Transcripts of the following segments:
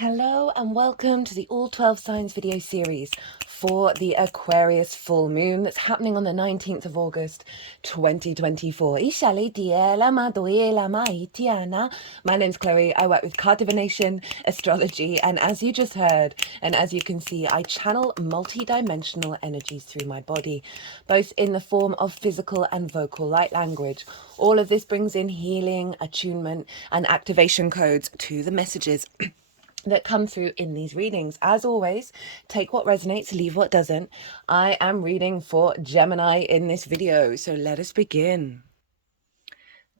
Hello and welcome to the All 12 Signs video series for the Aquarius full moon that's happening on the 19th of August 2024. My name's Chloe. I work with card divination, astrology, and as you just heard, and as you can see, I channel multi-dimensional energies through my body, both in the form of physical and vocal light language. All of this brings in healing, attunement, and activation codes to the messages that come through in these readings. As always, take what resonates, leave what doesn't. I am reading for Gemini in this video, so let us begin.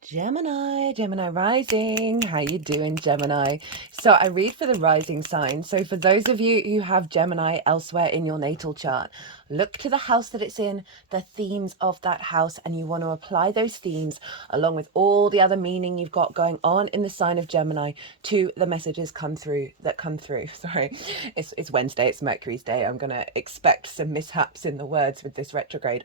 Gemini rising. How you doing, Gemini? So I read for the rising sign. So for those of you who have Gemini elsewhere in your natal chart, look to the house that it's in, the themes of that house, and you want to apply those themes along with all the other meaning you've got going on in the sign of Gemini to the messages come through. Sorry, it's Wednesday, it's Mercury's day. I'm going to expect some mishaps in the words with this retrograde.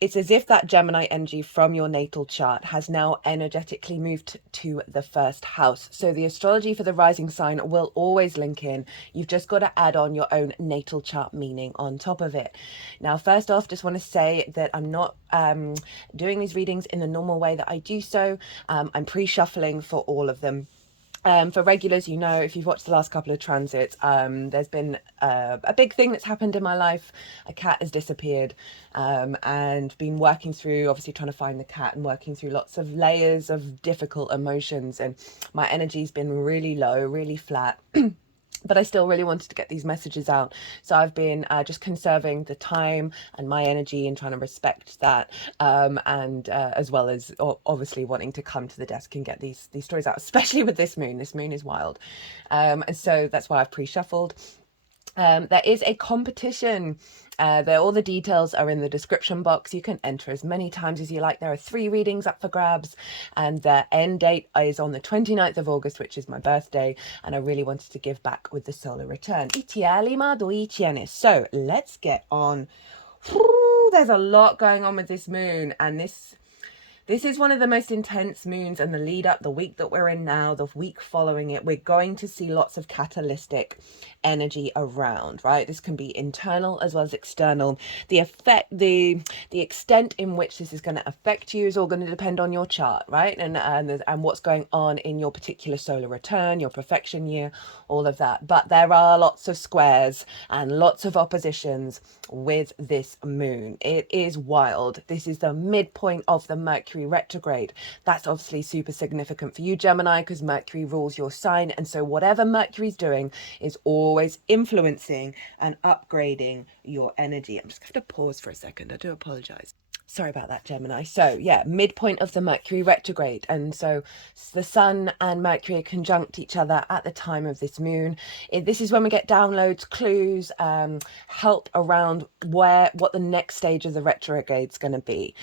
It's as if that Gemini energy from your natal chart has now energetically moved to the first house. So the astrology for the rising sign will always link in. You've just got to add on your own natal chart meaning on top of it. Now, first off, just want to say that I'm not doing these readings in the normal way that I do so. I'm pre-shuffling for all of them. For regulars, you know, if you've watched the last couple of transits, there's been a big thing that's happened in my life. A cat has disappeared, and been working through, obviously trying to find the cat and working through lots of layers of difficult emotions. And my energy's been really low, really flat. But I still really wanted to get these messages out. So I've been just conserving the time and my energy and trying to respect that. And as well as obviously wanting to come to the desk and get these stories out, especially with this moon. This moon is wild. And so that's why I've pre-shuffled. There is a competition. All the details are in the description box. You can enter as many times as you like. There are 3 readings up for grabs, and the end date is on the 29th of August, which is my birthday, and I really wanted to give back with the solar return. So let's get on. There's a lot going on with this moon, and this is one of the most intense moons, and the lead up, the week that we're in now, the week following it, we're going to see lots of catalytic energy around, right? This can be internal as well as external. The extent in which this is going to affect you is all going to depend on your chart, right? And what's going on in your particular solar return, your perfection year, all of that. But there are lots of squares and lots of oppositions with this moon. It is wild. This is the midpoint of the Mercury retrograde. That's obviously super significant for you, Gemini, because Mercury rules your sign, and so whatever Mercury's doing is always influencing and upgrading your energy. I'm just going to pause for a second. I do apologize. Sorry about that, Gemini. So yeah, midpoint of the Mercury retrograde. And so the Sun and Mercury are conjunct each other at the time of this moon. This is when we get downloads, clues, help around what the next stage of the retrograde is going to be.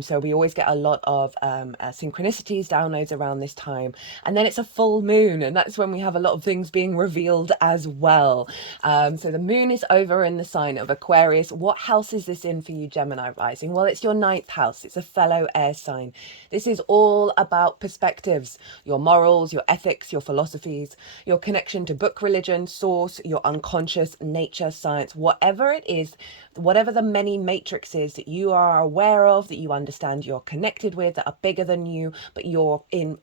So we always get a lot of synchronicities, downloads around this time. And then it's a full moon, and that's when we have a lot of things being revealed as well. So the moon is over in the sign of Aquarius. What house is this in for you, Gemini rising? Well, it's your 9th house. It's a fellow air sign. This is all about perspectives, your morals, your ethics, your philosophies, your connection to book, religion, source, your unconscious, nature, science, whatever it is, whatever the many matrices that you are aware of, that you understand you're connected with, that are bigger than you, but you're in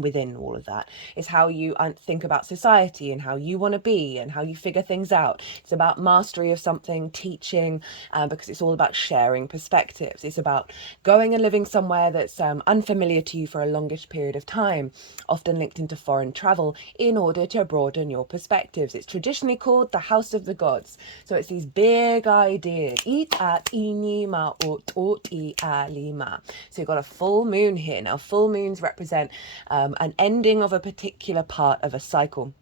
within all of that. Is how you think about society and how you want to be and how you figure things out. It's about mastery of something, teaching, because it's all about sharing perspectives. It's about going and living somewhere that's unfamiliar to you for a longish period of time, often linked into foreign travel in order to broaden your perspectives. It's traditionally called the House of the Gods. So it's these big ideas. So you've got a full moon here. Now, full moons represent an ending of a particular part of a cycle.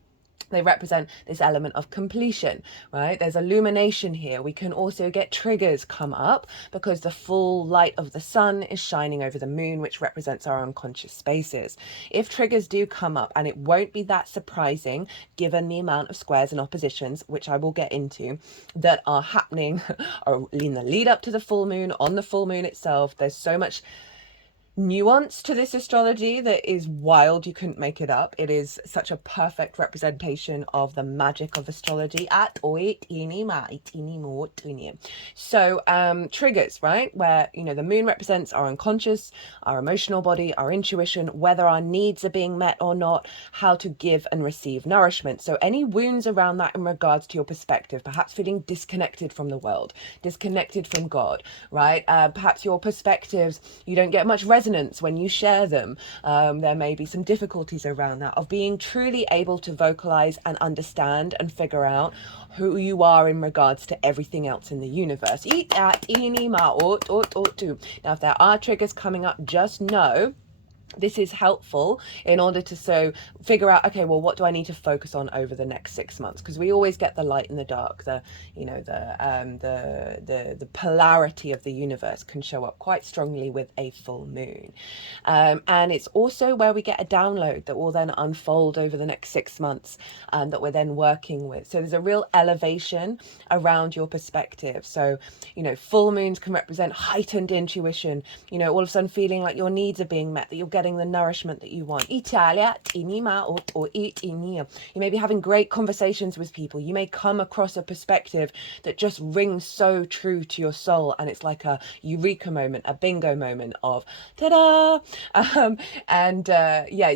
They represent this element of completion, right? There's illumination here. We can also get triggers come up because the full light of the sun is shining over the moon, which represents our unconscious spaces. If triggers do come up, and it won't be that surprising given the amount of squares and oppositions, which I will get into, that are happening or in the lead up to the full moon, on the full moon itself, there's so much nuance to this astrology that is wild. You couldn't make it up. It is such a perfect representation of the magic of astrology. So triggers, right, where the moon represents our unconscious, our emotional body, our intuition, whether our needs are being met or not, how to give and receive nourishment. So any wounds around that in regards to your perspective, perhaps feeling disconnected from the world, disconnected from God, right? Perhaps your perspectives, you don't get much resonance when you share them. There may be some difficulties around that, of being truly able to vocalize and understand and figure out who you are in regards to everything else in the universe. Now, if there are triggers coming up, just know this is helpful in order to figure out, okay, well, what do I need to focus on over the next 6 months? Because we always get the light and the dark, the polarity of the universe can show up quite strongly with a full moon. And it's also where we get a download that will then unfold over the next 6 months, that we're then working with. So there's a real elevation around your perspective. So, full moons can represent heightened intuition, all of a sudden feeling like your needs are being met, that you're getting the nourishment that you want. You may be having great conversations with people. You may come across a perspective that just rings so true to your soul, and it's like a eureka moment, a bingo moment of ta-da.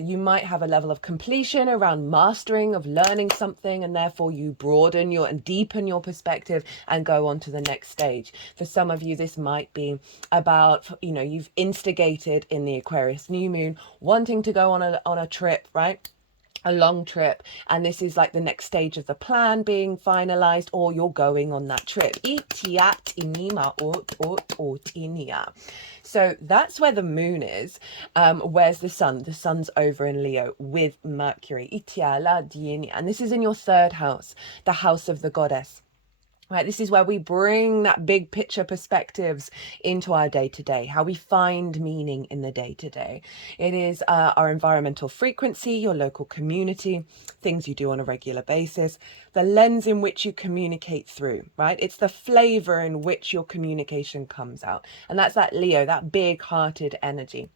You might have a level of completion around mastering, of learning something, and therefore you broaden and deepen your perspective and go on to the next stage. For some of you, this might be about, you've instigated in the Aquarius new moon wanting to go on a trip, right? A long trip, and this is like the next stage of the plan being finalized, or you're going on that trip. So that's where the moon is. Where's the sun? The sun's over in Leo with Mercury. And this is in your third house, the house of the goddess. Right, this is where we bring that big picture perspectives into our day-to-day, how we find meaning in the day-to-day. It is our environmental frequency, your local community, things you do on a regular basis, the lens in which you communicate through, right? It's the flavor in which your communication comes out. And that's that Leo, that big-hearted energy.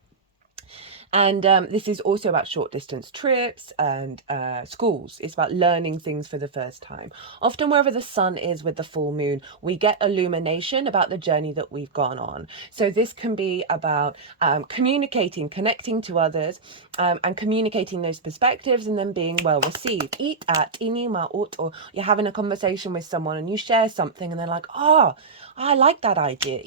And this is also about short distance trips and schools. It's about learning things for the first time. Often wherever the sun is with the full moon, we get illumination about the journey that we've gone on. So this can be about communicating, connecting to others, and communicating those perspectives and then being well received. Or you're having a conversation with someone and you share something and they're like, oh, I like that idea.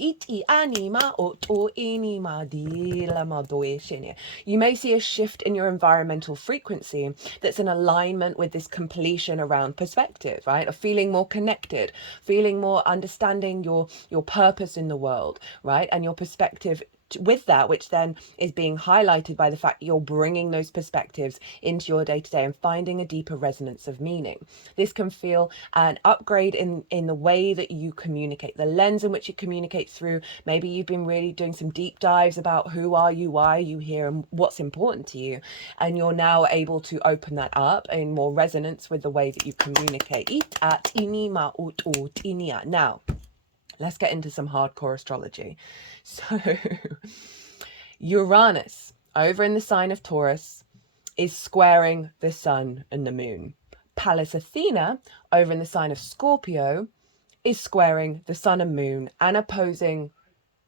You may see a shift in your environmental frequency that's in alignment with this completion around perspective, right? Of feeling more connected, feeling more understanding your purpose in the world, right? And your perspective with that, which then is being highlighted by the fact you're bringing those perspectives into your day-to-day and finding a deeper resonance of meaning. This can feel an upgrade in the way that you communicate, the lens in which you communicate through. Maybe you've been really doing some deep dives about who are you, why are you here, and what's important to you, and you're now able to open that up in more resonance with the way that you communicate. Now, let's get into some hardcore astrology. So Uranus, over in the sign of Taurus, is squaring the sun and the moon. Pallas Athena, over in the sign of Scorpio, is squaring the sun and moon and opposing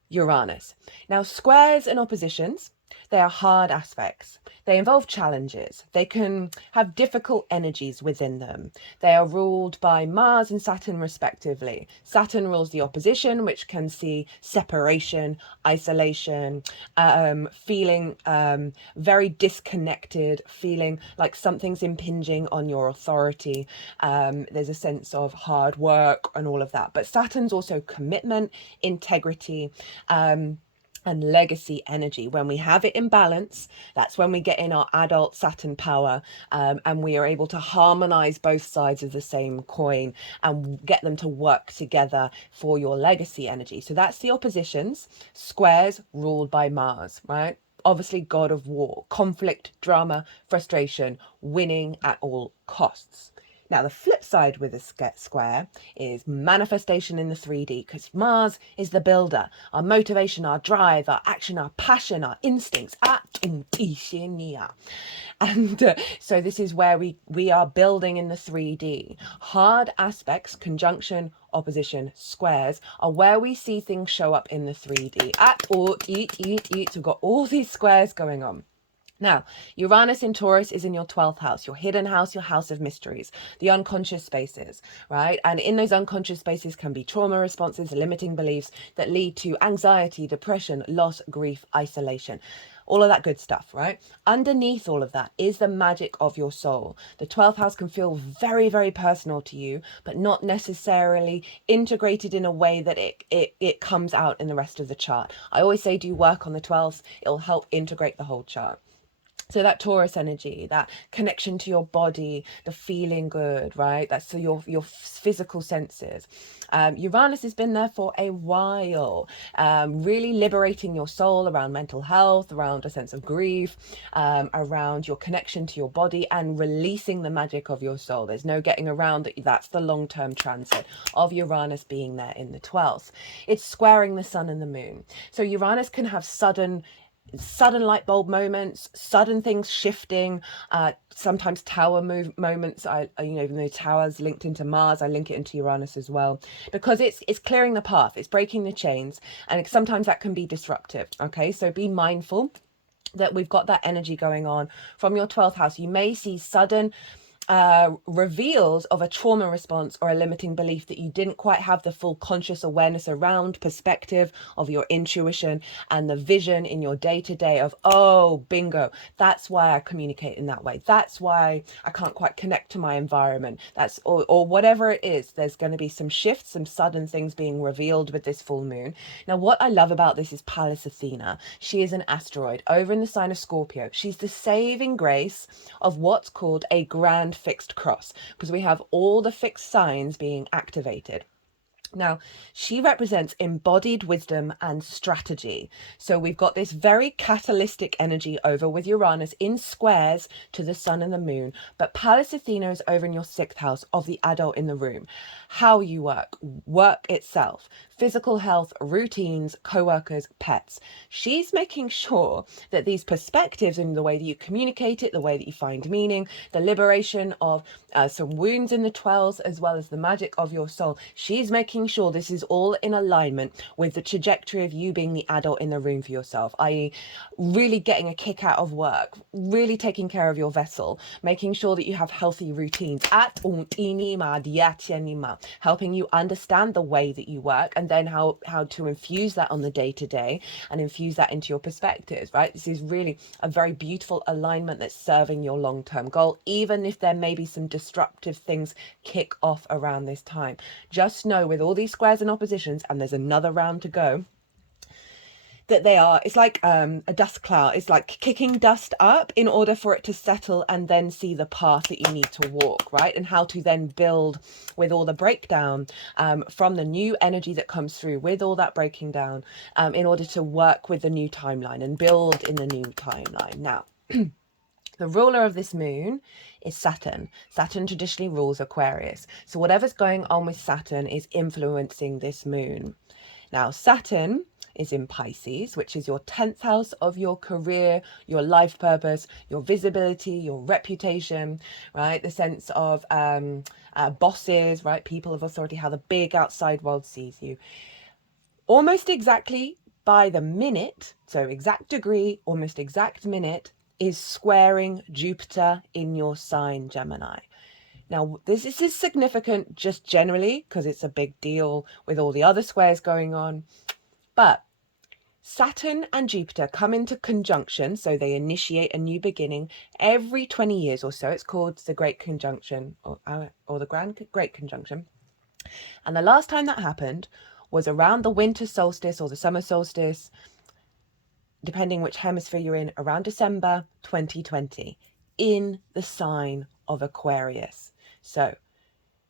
Uranus. Now, squares and oppositions, they are hard aspects. They involve challenges. They can have difficult energies within them. They are ruled by Mars and Saturn respectively. Saturn rules the opposition, which can see separation, isolation, feeling very disconnected, feeling like something's impinging on your authority. There's a sense of hard work and all of that. But Saturn's also commitment, integrity, and legacy energy. When we have it in balance, that's when we get in our adult Saturn power, and we are able to harmonize both sides of the same coin and get them to work together for your legacy energy. So that's the oppositions. Squares ruled by Mars, right? Obviously, god of war, conflict, drama, frustration, winning at all costs. Now, the flip side with a square is manifestation in the 3D, because Mars is the builder, our motivation, our drive, our action, our passion, our instincts. And so this is where we are building in the 3D. Hard aspects, conjunction, opposition, squares, are where we see things show up in the 3D. We've got all these squares going on. Now, Uranus in Taurus is in your 12th house, your hidden house, your house of mysteries, the unconscious spaces, right? And in those unconscious spaces can be trauma responses, limiting beliefs that lead to anxiety, depression, loss, grief, isolation, all of that good stuff, right? Underneath all of that is the magic of your soul. The 12th house can feel very, very personal to you, but not necessarily integrated in a way that it comes out in the rest of the chart. I always say do work on the 12th. It'll help integrate the whole chart. So that Taurus energy, that connection to your body, the feeling good, right? That's so your physical senses. Uranus has been there for a while, really liberating your soul around mental health, around a sense of grief, around your connection to your body, and releasing the magic of your soul. There's no getting around that. That's the long-term transit of Uranus being there in the 12th. It's squaring the sun and the moon. So Uranus can have sudden light bulb moments, sudden things shifting, sometimes tower moments. Even though towers linked into Mars, I link it into Uranus as well, because it's clearing the path, it's breaking the chains, and sometimes that can be disruptive. Okay, so be mindful that we've got that energy going on from your 12th house. You may see sudden reveals of a trauma response or a limiting belief that you didn't quite have the full conscious awareness around, perspective of your intuition and the vision in your day-to-day of, oh, bingo, that's why I communicate in that way. That's why I can't quite connect to my environment. That's or whatever it is. There's going to be some shifts, some sudden things being revealed with this full moon. Now, what I love about this is Pallas Athena. She is an asteroid over in the sign of Scorpio. She's the saving grace of what's called a grand fixed cross, because we have all the fixed signs being activated. Now, she represents embodied wisdom and strategy. So we've got this very catalytic energy over with Uranus in squares to the sun and the moon. But Pallas Athena is over in your 6th house of the adult in the room. How you work itself, physical health, routines, co-workers, pets. She's making sure that these perspectives and the way that you communicate it, the way that you find meaning, the liberation of some wounds in the 12s, as well as the magic of your soul. She's making sure this is all in alignment with the trajectory of you being the adult in the room for yourself, i.e. really getting a kick out of work, really taking care of your vessel, making sure that you have healthy routines, helping you understand the way that you work, and then how to infuse that on the day-to-day and infuse that into your perspectives, right? This is really a very beautiful alignment that's serving your long-term goal, even if there may be some disruptive things kick off around this time. Just know with all these squares and oppositions, and there's another round to go, that it's like a dust cloud. It's like kicking dust up in order for it to settle and then see the path that you need to walk, right? And how to then build with all the breakdown from the new energy that comes through with all that breaking down in order to work with the new timeline and build in the new timeline. Now, the ruler of this moon is Saturn. Saturn traditionally rules Aquarius. So whatever's going on with Saturn is influencing this moon. Now, Saturn is in Pisces, which is your 10th house of your career, your life purpose, your visibility, your reputation, right? The sense of bosses, right? People of authority, how the big outside world sees you. Almost exactly by the minute, so exact degree, almost exact minute, is squaring Jupiter in your sign, Gemini. Now, this is significant just generally because it's a big deal with all the other squares going on. But Saturn and Jupiter come into conjunction, so they initiate a new beginning every 20 years or so. It's called the Great Conjunction or the Great Conjunction. And the last time that happened was around the winter solstice or the summer solstice, depending which hemisphere you're in, around December 2020 in the sign of Aquarius. So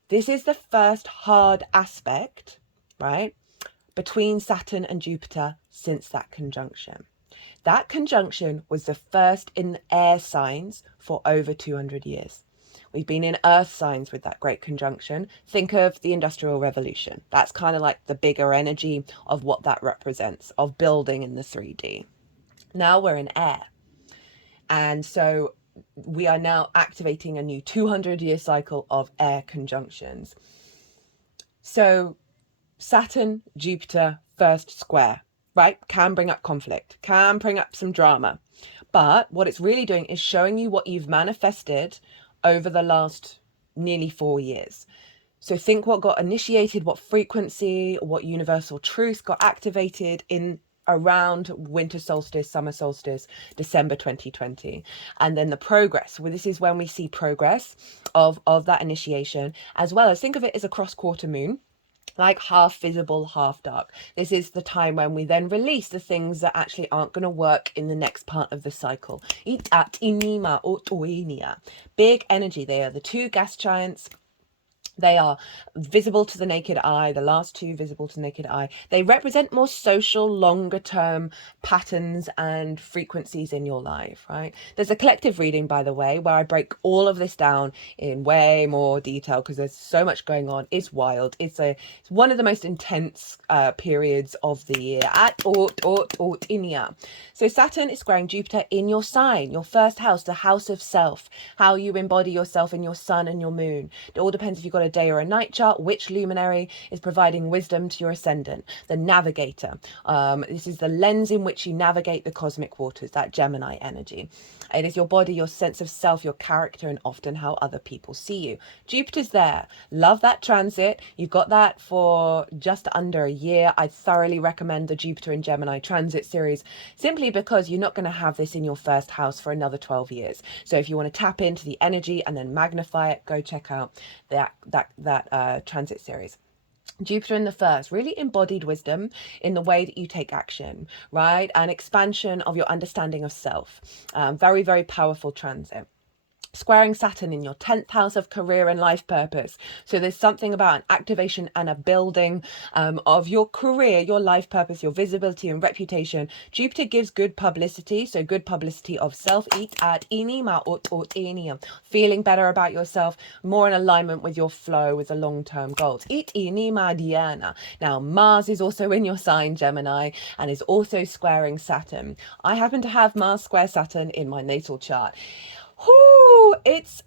this is the first hard aspect, right, between Saturn and Jupiter since that conjunction. That conjunction was the first in air signs for over 200 years. We've been in earth signs with that great conjunction. Think of the Industrial Revolution. That's kind of like the bigger energy of what that represents, of building in the 3D. Now we're in air. And so we are now activating a new 200-year cycle of air conjunctions. So Saturn, Jupiter, first square, right? Can bring up conflict, can bring up some drama. But what it's really doing is showing you what you've manifested over the last nearly 4 years. So think what got initiated, what frequency, what universal truth got activated in around winter solstice, summer solstice, December 2020. And then the progress. Well, this is when we see progress of that initiation, as well as think of it as a cross-quarter moon, like half visible, half dark. This is the time when we then release the things that actually aren't going to work in the next part of the cycle. Big energy. They are the two gas giants. They are visible to the naked eye, the last two visible to the naked eye. They represent more social, longer term patterns and frequencies in your life, right? There's a collective reading, by the way, where I break all of this down in way more detail because there's so much going on. It's wild. It's one of the most intense periods of the year at Inia. So Saturn is squaring Jupiter in your sign, your first house, the house of self, how you embody yourself in your sun and your moon. It all depends if you've got a day or a night chart, which luminary is providing wisdom to your ascendant, the navigator. This is the lens in which you navigate the cosmic waters, that Gemini energy. It is your body, your sense of self, your character, and often how other people see you. Jupiter's there. Love that transit. You've got that for just under a year. I thoroughly recommend the Jupiter and Gemini transit series, simply because you're not going to have this in your first house for another 12 years. So if you want to tap into the energy and then magnify it, go check out that transit series. Jupiter in the first, really embodied wisdom in the way that you take action, right? An expansion of your understanding of self. Very, very powerful transit. Squaring Saturn in your 10th house of career and life purpose. So there's something about an activation and a building of your career, your life purpose, your visibility and reputation. Jupiter gives good publicity, so good publicity of self. Feeling better about yourself, more in alignment with your flow, with the long-term goals. Now, Mars is also in your sign, Gemini, and is also squaring Saturn. I happen to have Mars square Saturn in my natal chart. It's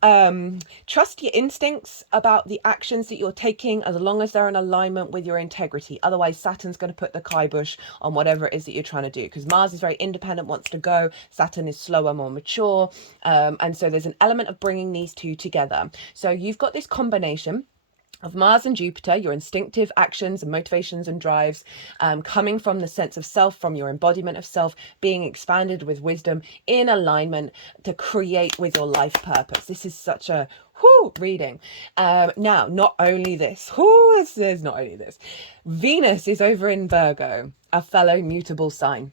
trust your instincts about the actions that you're taking as long as they're in alignment with your integrity. Otherwise, Saturn's going to put the kibosh on whatever it is that you're trying to do, because Mars is very independent, wants to go. Saturn is slower, more mature. And so there's an element of bringing these two together. So you've got this combination of Mars and Jupiter, your instinctive actions and motivations and drives, coming from the sense of self, from your embodiment of self, being expanded with wisdom in alignment to create with your life purpose. This is such a reading. Now, not only this, Venus is over in Virgo, a fellow mutable sign.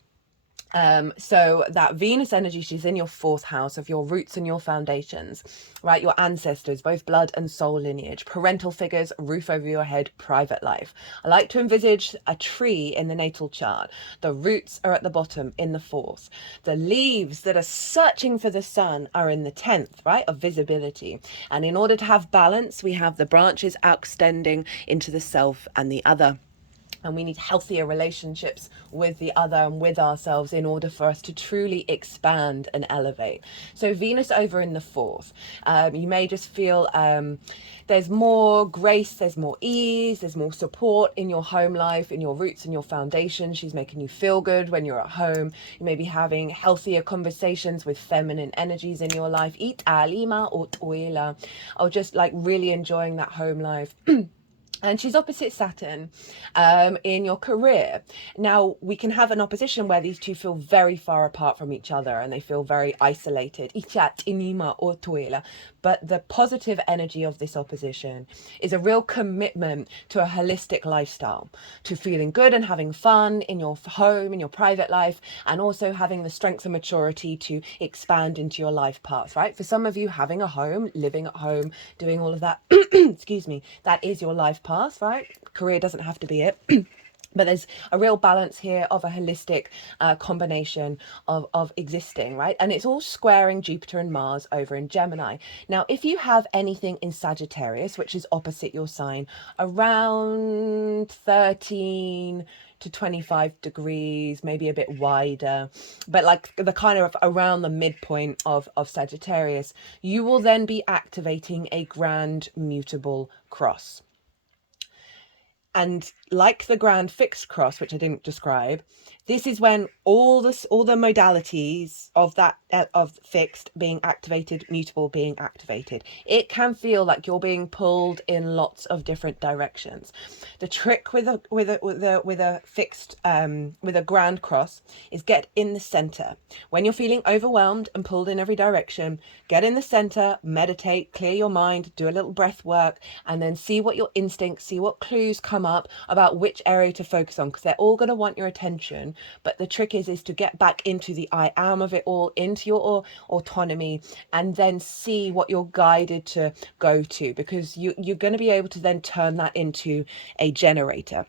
So that Venus energy, she's in your 4th house of your roots and your foundations, right? Your ancestors, both blood and soul lineage, parental figures, roof over your head, private life. I like to envisage a tree in the natal chart. The roots are at the bottom in the 4th. The leaves that are searching for the sun are in the 10th, right? Of visibility. And in order to have balance, we have the branches extending into the self and the other. And we need healthier relationships with the other and with ourselves in order for us to truly expand and elevate. So Venus over in the 4th. You may just feel there's more grace, there's more ease, there's more support in your home life, in your roots and your foundation. She's making you feel good when you're at home. You may be having healthier conversations with feminine energies in your life. Or just like really enjoying that home life. And she's opposite Saturn in your career. Now, we can have an opposition where these two feel very far apart from each other and they feel very isolated. But the positive energy of this opposition is a real commitment to a holistic lifestyle, to feeling good and having fun in your home, in your private life, and also having the strength and maturity to expand into your life path, right? For some of you, having a home, living at home, doing all of that, excuse me, that is your life path, right? Career doesn't have to be it. But there's a real balance here of a holistic combination of existing, right? And it's all squaring Jupiter and Mars over in Gemini. Now, if you have anything in Sagittarius, which is opposite your sign, around 13 to 25 degrees, maybe a bit wider, but like the kind of around the midpoint of Sagittarius, you will then be activating a grand mutable cross. And like the grand fixed cross, which I didn't describe, this is when all the modalities of that of fixed being activated, mutable being activated. It can feel like you're being pulled in lots of different directions. The trick with a fixed with a grand cross is get in the center. When you're feeling overwhelmed and pulled in every direction, get in the center, meditate, clear your mind, do a little breath work, and then see what your instincts, see what clues come up about which area to focus on, because they're all going to want your attention. But the trick is to get back into the I am of it all, into your autonomy, and then see what you're guided to go to, because you're going to be able to then turn that into a generator.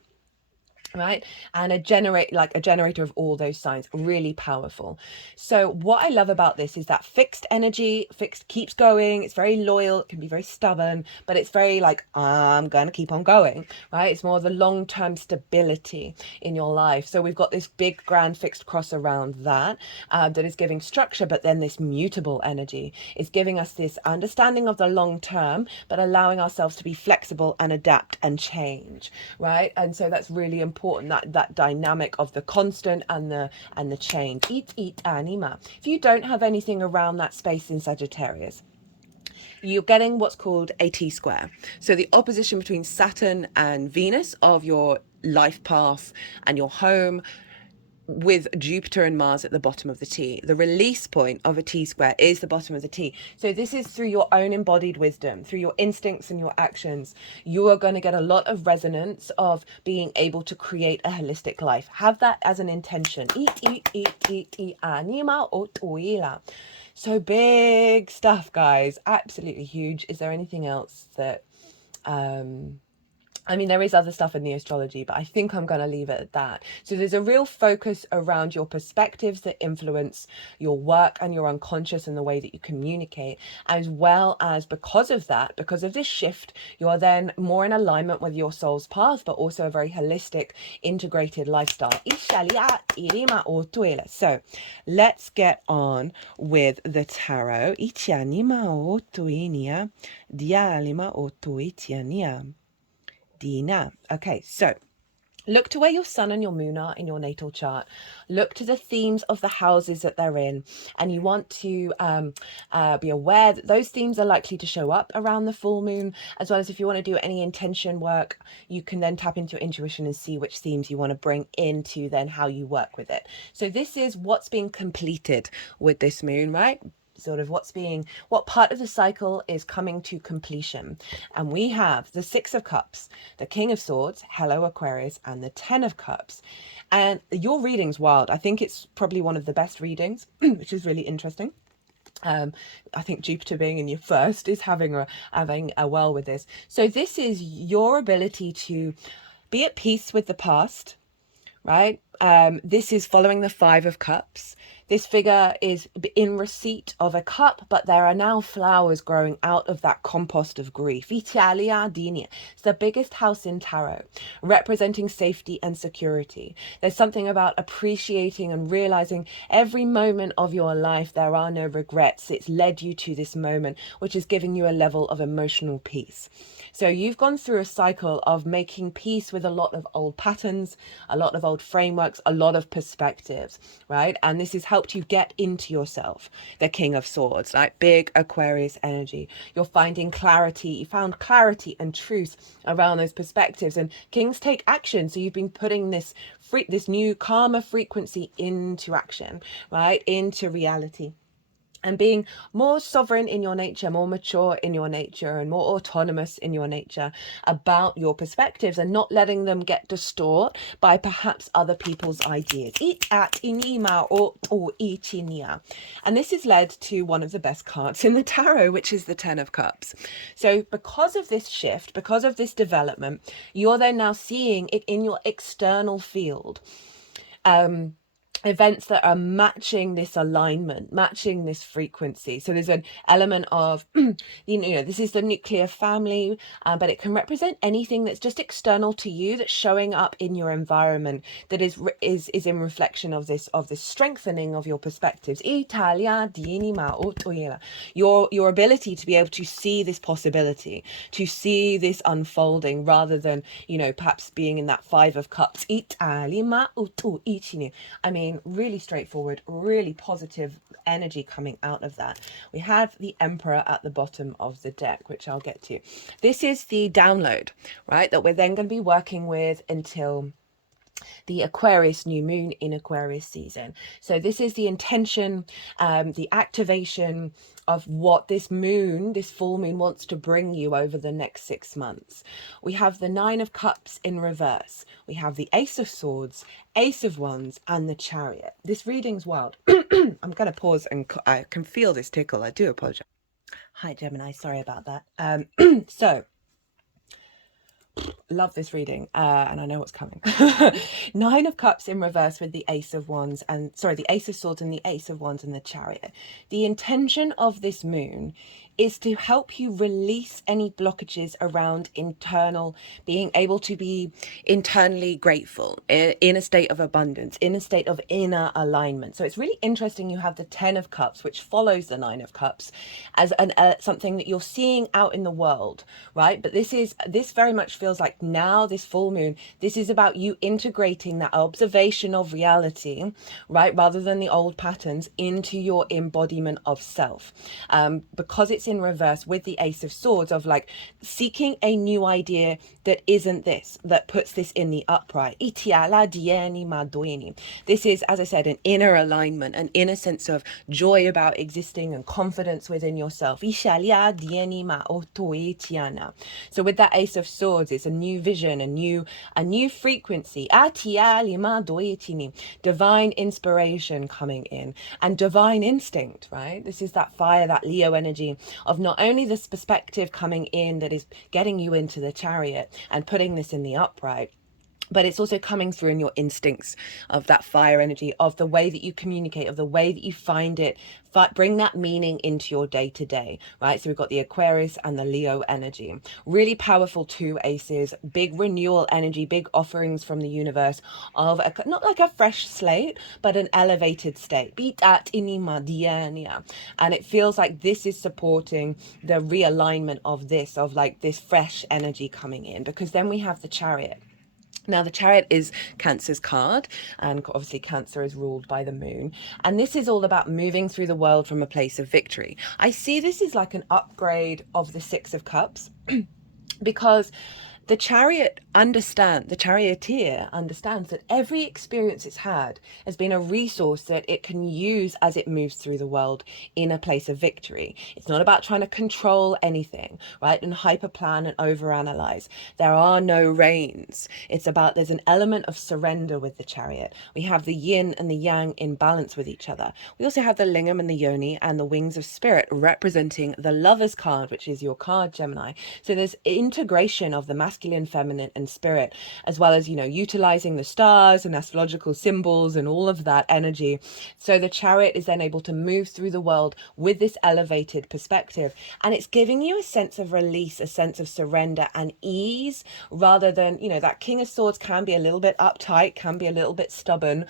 Right? And a generator of all those signs, really powerful. So what I love about this is that fixed energy, fixed keeps going. It's very loyal. It can be very stubborn, but it's very like, I'm going to keep on going, right? It's more the long-term stability in your life. So we've got this big grand fixed cross around that, that is giving structure, but then this mutable energy is giving us this understanding of the long term, but allowing ourselves to be flexible and adapt and change, right? And so that's really important, that dynamic of the constant and the change. It anima. If you don't have anything around that space in Sagittarius, you're getting what's called a T-square. So the opposition between Saturn and Venus of your life path and your home, with Jupiter and Mars at the bottom of the T. The release point of a T-square is the bottom of the T. So this is through your own embodied wisdom, through your instincts and your actions. You are going to get a lot of resonance of being able to create a holistic life. Have that as an intention. Anima otuila. So big stuff, guys. Absolutely huge. Is there anything else that... I mean, there is other stuff in the astrology, but I think I'm going to leave it at that. So there's a real focus around your perspectives that influence your work and your unconscious and the way that you communicate, as well as because of that, because of this shift, you're then more in alignment with your soul's path, but also a very holistic, integrated lifestyle. So let's get on with the tarot. Dina. Okay, so look to where your sun and your moon are in your natal chart. Look to the themes of the houses that they're in. And you want to be aware that those themes are likely to show up around the full moon, as well as if you want to do any intention work, you can then tap into your intuition and see which themes you want to bring into then how you work with it. So this is what's being completed with this moon, right? Sort of what part of the cycle is coming to completion. And we have the Six of Cups, the King of Swords, hello Aquarius, and the Ten of Cups. And your reading's wild. I think it's probably one of the best readings, which is really interesting. I think Jupiter being in your first is having a well with this. So this is your ability to be at peace with the past, right? This is following the Five of Cups. This figure is in receipt of a cup, but there are now flowers growing out of that compost of grief. It's the biggest house in tarot, representing safety and security. There's something about appreciating and realizing every moment of your life there are no regrets. It's led you to this moment, which is giving you a level of emotional peace. So you've gone through a cycle of making peace with a lot of old patterns, a lot of old frameworks, a lot of perspectives, right? And this has helped you get into yourself, the King of Swords, like big Aquarius energy. You're finding clarity. You found clarity and truth around those perspectives, and kings take action. So you've been putting this new calmer frequency into action, right? Into reality. and being more sovereign in your nature, more mature in your nature, and more autonomous in your nature about your perspectives, and not letting them get distorted by perhaps other people's ideas. And this is led to one of the best cards in the tarot, which is the Ten of Cups. So because of this shift, because of this development, you're then now seeing it in your external field. Events that are matching this alignment, matching this frequency. So there's an element of, this is the nuclear family, but it can represent anything that's just external to you, that's showing up in your environment, that is in reflection of this strengthening of your perspectives. Your ability to be able to see this possibility, to see this unfolding, rather than perhaps being in that Five of Cups. I mean, really straightforward, really positive energy coming out of that. We have the Emperor at the bottom of the deck, which I'll get to. This is the download, right, that we're then going to be working with until the Aquarius new moon in Aquarius season. So this is the intention, the activation of what this full moon wants to bring you over the next 6 months. We have the Nine of Cups in reverse. We have the Ace of Swords, Ace of Wands, and the Chariot. This reading's wild. I'm going to pause, and I can feel this tickle. I do apologize. Hi, Gemini. Sorry about that. So, love this reading, and I know what's coming. Nine of Cups in reverse with the Ace of Wands, the Ace of Swords and the Ace of Wands and the Chariot. The intention of this moon is to help you release any blockages around being able to be internally grateful, in a state of abundance, in a state of inner alignment. So it's really interesting. You have the Ten of Cups, which follows the Nine of Cups, as something that you're seeing out in the world, right? But this very much feels like now, this full moon, this is about you integrating that observation of reality, right, rather than the old patterns, into your embodiment of self. Because it's in reverse with the Ace of Swords, of like seeking a new idea that isn't this, that puts this in the upright. This is, as I said, an inner alignment, an inner sense of joy about existing and confidence within yourself. So with that Ace of Swords, it's a new vision, a new frequency, divine inspiration coming in, and divine instinct, right? This is that fire, that Leo energy of not only this perspective coming in that is getting you into the Chariot and putting this in the upright, but it's also coming through in your instincts of that fire energy, of the way that you communicate, of the way that you find it, bring that meaning into your day to day, right? So we've got the Aquarius and the Leo energy. Really powerful two aces, big renewal energy, big offerings from the universe of not like a fresh slate, but an elevated state. And it feels like this is supporting the realignment of this fresh energy coming in, because then we have the Chariot. Now, the Chariot is Cancer's card, and obviously Cancer is ruled by the moon. And this is all about moving through the world from a place of victory. I see this is like an upgrade of the Six of Cups, because the charioteer understands that every experience it's had has been a resource that it can use as it moves through the world in a place of victory. It's not about trying to control anything, right? And hyperplan and overanalyze. There are no reins. It's about, there's an element of surrender with the Chariot. We have the yin and the yang in balance with each other. We also have the lingam and the yoni and the wings of spirit representing the Lover's card, which is your card, Gemini. So there's integration of the masculine, feminine, and spirit, as well as, utilizing the stars and astrological symbols and all of that energy. So the Chariot is then able to move through the world with this elevated perspective, and it's giving you a sense of release, a sense of surrender and ease, rather than, that King of Swords can be a little bit uptight, can be a little bit stubborn,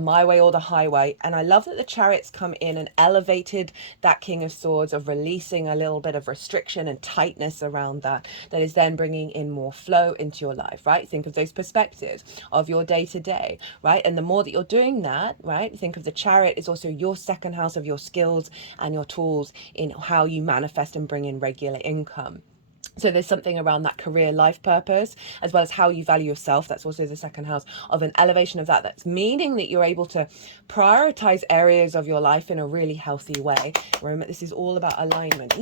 my way or the highway. And I love that the Chariot's come in and elevated that King of Swords, of releasing a little bit of restriction and tightness around that is then bringing in more flow into your life, right? Think of those perspectives of your day to day, right? And the more that you're doing that, right, think of the Chariot is also your second house of your skills and your tools in how you manifest and bring in regular income. So there's something around that career life purpose, as well as how you value yourself. That's also the second house of an elevation of that. That's meaning that you're able to prioritize areas of your life in a really healthy way. Remember, this is all about alignment.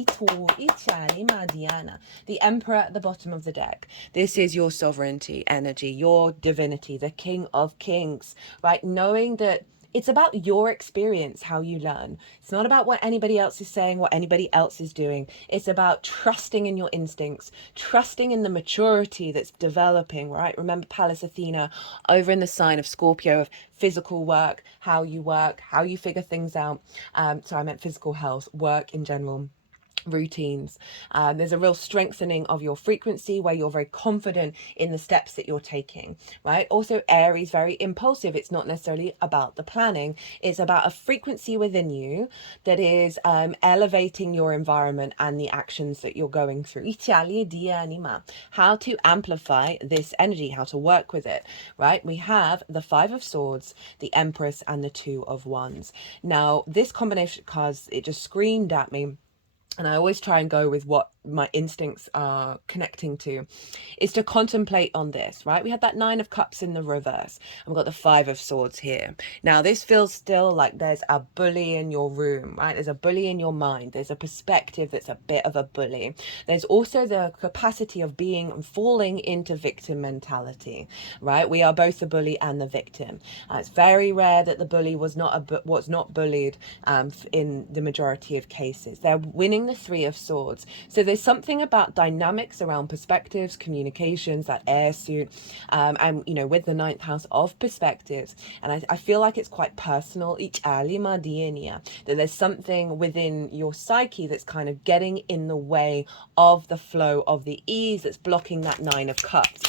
The Emperor at the bottom of the deck. This is your sovereignty energy, your divinity, the King of Kings, right? Knowing that it's about your experience, how you learn. It's not about what anybody else is saying, what anybody else is doing. It's about trusting in your instincts, trusting in the maturity that's developing, right? Remember Pallas Athena over in the sign of Scorpio, of physical work, how you figure things out. So I meant physical health, work in general, routines. There's a real strengthening of your frequency where you're very confident in the steps that you're taking, right? Also, Aries, very impulsive. It's not necessarily about the planning. It's about a frequency within you that is elevating your environment and the actions that you're going through. How to amplify this energy, how to work with it, right? We have the Five of Swords, the Empress, and the Two of Wands. Now, this combination of cards, it just screamed at me, and I always try and go with what my instincts are connecting to, is to contemplate on this, right? We had that Nine of Cups in the reverse, and we've got the Five of Swords here. Now, this feels still like there's a bully in your room, right? There's a bully in your mind. There's a perspective that's a bit of a bully. There's also the capacity of falling into victim mentality, right? We are both the bully and the victim. It's very rare that the bully was not bullied in the majority of cases. They're winning the Three of Swords. So there's something about dynamics around perspectives, communications, that air suit, and with the ninth house of perspectives. And I feel like it's quite personal, that there's something within your psyche that's kind of getting in the way of the flow of the ease, that's blocking that Nine of Cups.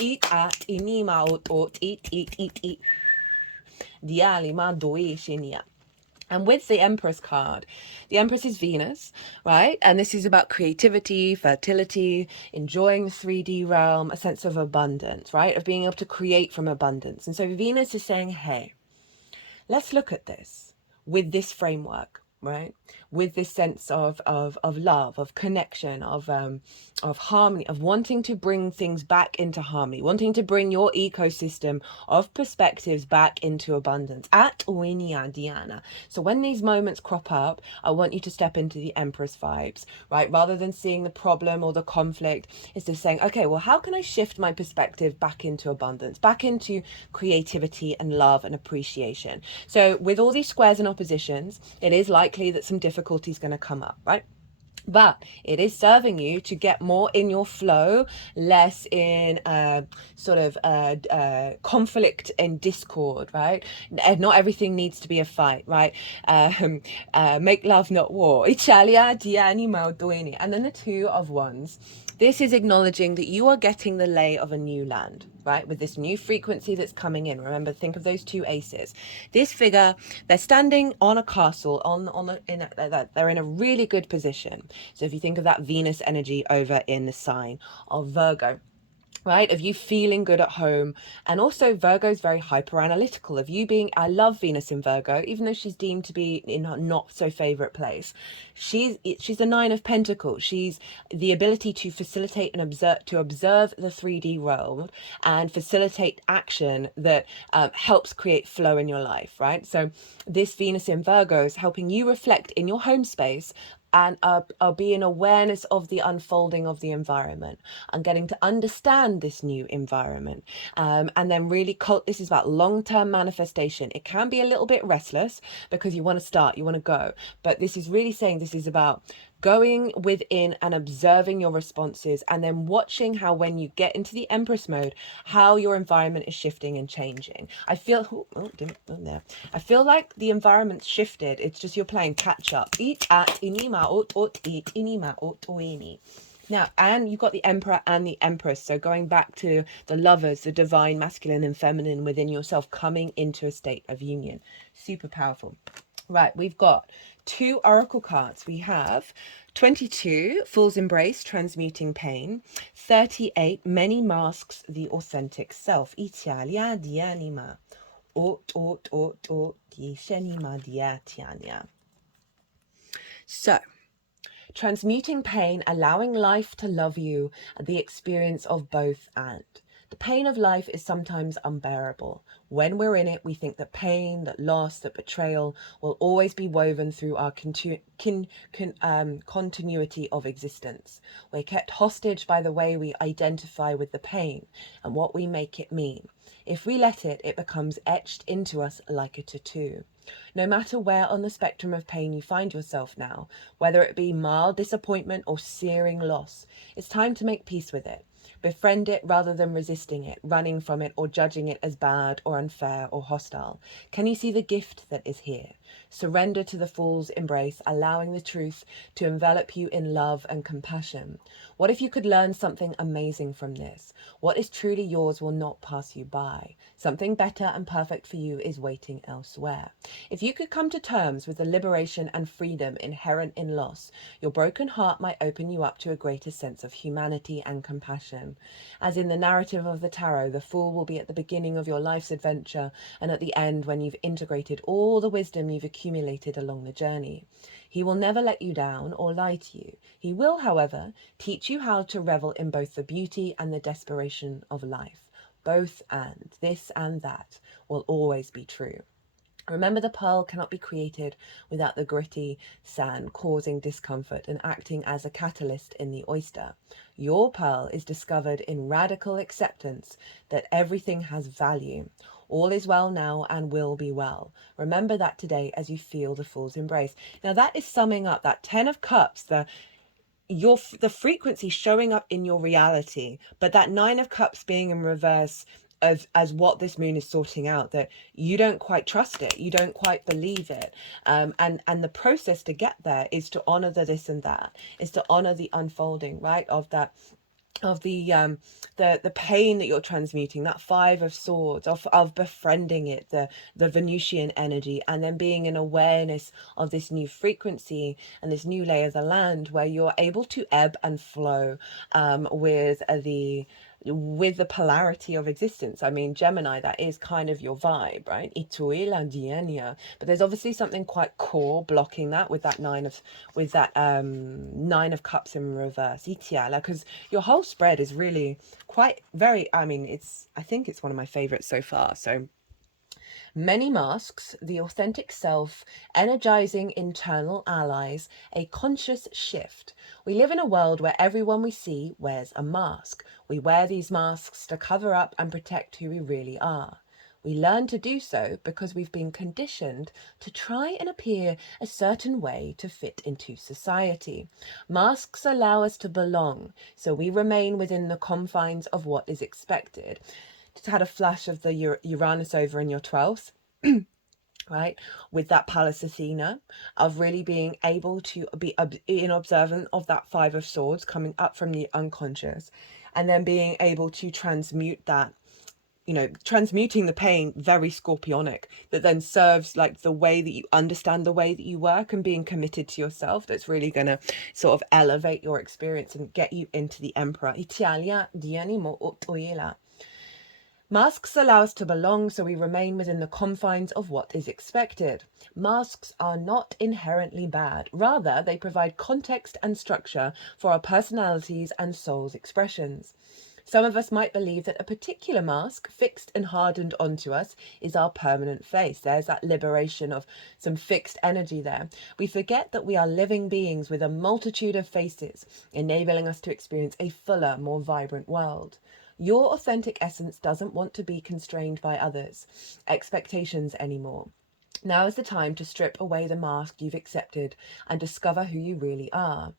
And with the Empress card, the Empress is Venus, right? And this is about creativity, fertility, enjoying the 3D realm, a sense of abundance, right? Of being able to create from abundance. And so Venus is saying, hey, let's look at this with this framework, right? With this sense of love, of connection, of harmony, of wanting to bring things back into harmony, wanting to bring your ecosystem of perspectives back into abundance. So when these moments crop up, I want you to step into the Empress vibes, right? Rather than seeing the problem or the conflict, it's just saying, okay, well, how can I shift my perspective back into abundance, back into creativity and love and appreciation? So with all these squares and oppositions, it is likely that some difficulty is going to come up, right? But it is serving you to get more in your flow, less in conflict and discord, right? Not everything needs to be a fight, right? Make love, not war. And then the Two of Wands. This is acknowledging that you are getting the lay of a new land, right? With this new frequency that's coming in. Remember, think of those two aces. This figure, they're standing on a castle, they're in a really good position. So if you think of that Venus energy over in the sign of Virgo, right, of you feeling good at home. And also Virgo's very hyper analytical, of you being, I love Venus in Virgo, even though she's deemed to be in her not so favorite place. She's the Nine of Pentacles. She's the ability to facilitate and observe the 3D realm and facilitate action that helps create flow in your life, right? So this Venus in Virgo is helping you reflect in your home space and be in awareness of the unfolding of the environment and getting to understand this new environment. And then really, this is about long-term manifestation. It can be a little bit restless because you want to start, you want to go. But this is really saying this is about going within and observing your responses, and then watching how, when you get into the Empress mode, how your environment is shifting and changing. I feel like the environment's shifted. It's just you're playing catch up. Now, and you've got the Emperor and the Empress. So going back to the lovers, the divine, masculine and feminine within yourself, coming into a state of union. Super powerful. Right, we've got two oracle cards. We have 22, Fool's Embrace, Transmuting Pain. 38, Many Masks, The Authentic Self. Italia di anima. Di scenima di atiania. So, Transmuting pain, allowing life to love you, and the experience of both and. The pain of life is sometimes unbearable. When we're in it, we think that pain, that loss, that betrayal will always be woven through our continuity of existence. We're kept hostage by the way we identify with the pain and what we make it mean. If we let it, it becomes etched into us like a tattoo. No matter where on the spectrum of pain you find yourself now, whether it be mild disappointment or searing loss, it's time to make peace with it. Befriend it rather than resisting it, running from it, or judging it as bad or unfair or hostile. Can you see the gift that is here? Surrender to the fool's embrace, allowing the truth to envelop you in love and compassion. What if you could learn something amazing from this? What is truly yours will not pass you by. Something better and perfect for you is waiting elsewhere. If you could come to terms with the liberation and freedom inherent in loss, your broken heart might open you up to a greater sense of humanity and compassion. As in the narrative of the tarot, the fool will be at the beginning of your life's adventure and at the end when you've integrated all the wisdom you've accumulated along the journey. He will never let you down or lie to you. He will, however, teach you how to revel in both the beauty and the desperation of life. Both and, this and that, will always be true. Remember, the pearl cannot be created without the gritty sand causing discomfort and acting as a catalyst in the oyster. Your pearl is discovered in radical acceptance that everything has value. All is well now and will be well. Remember that today as you feel the fool's embrace. Now that is summing up that 10 of Cups, the frequency showing up in your reality, but that 9 of Cups being in reverse as what this moon is sorting out, that you don't quite trust it, you don't quite believe it, and the process to get there is to honor the this and that, is to honor the unfolding, right, of that, of the pain that you're transmuting, that 5 of Swords, of befriending it, the Venusian energy, and then being in awareness of this new frequency and this new lay of the land where you're able to ebb and flow with the polarity of existence. I mean, Gemini, that is kind of your vibe, right? Itui la dienia. But there's obviously something quite core blocking that with that 9 of Cups in reverse. Itiala, because your whole spread is really quite very, I mean, I think it's one of my favorites so far. So many masks, the authentic self, energizing internal allies, a conscious shift. We live in a world where everyone we see wears a mask. We wear these masks to cover up and protect who we really are. We learn to do so because we've been conditioned to try and appear a certain way to fit into society. Masks allow us to belong, so we remain within the confines of what is expected. Just had a flash of the Uranus over in your 12th, right, with that Pallas Athena, of really being able to be in observant of that 5 of Swords coming up from the unconscious, and then being able to transmute that, you know, transmuting the pain, very scorpionic, that then serves like the way that you understand the way that you work and being committed to yourself. That's really going to sort of elevate your experience and get you into the Emperor. Italia di animo otoela. Masks allow us to belong, so we remain within the confines of what is expected. Masks are not inherently bad. Rather, they provide context and structure for our personalities and soul's expressions. Some of us might believe that a particular mask, fixed and hardened onto us, is our permanent face. There's that liberation of some fixed energy there. We forget that we are living beings with a multitude of faces, enabling us to experience a fuller, more vibrant world. Your authentic essence doesn't want to be constrained by others' expectations anymore. Now is the time to strip away the mask you've accepted and discover who you really are.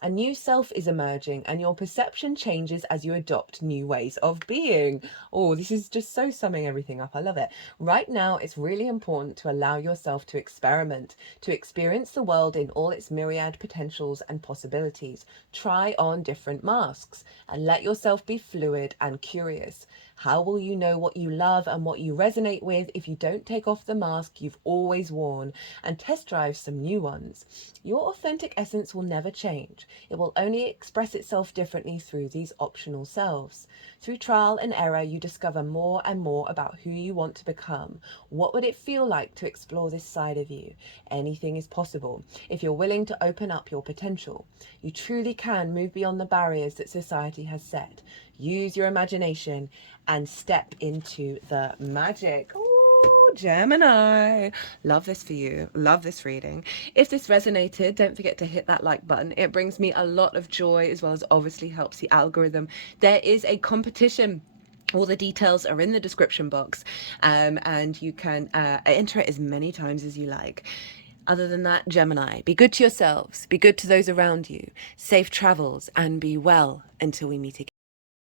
A new self is emerging and your perception changes as you adopt new ways of being. Oh, this is just so summing everything up. I love it. Right now, it's really important to allow yourself to experiment, to experience the world in all its myriad potentials and possibilities. Try on different masks and let yourself be fluid and curious. How will you know what you love and what you resonate with if you don't take off the mask you've always worn and test drive some new ones? Your authentic essence will never change. change. It will only express itself differently through these optional selves. Through trial and error, you discover more and more about who you want to become. What would it feel like to explore this side of you? Anything is possible if you're willing to open up your potential. You truly can move beyond the barriers that society has set. Use your imagination and step into the magic. Ooh, Gemini. Love this for you. Love this reading. If this resonated, don't forget to hit that like button. It brings me a lot of joy, as well as obviously helps the algorithm. There is a competition. All the details are in the description box, and you can enter it as many times as you like. Other than that, Gemini, be good to yourselves, be good to those around you, safe travels, and be well until we meet again.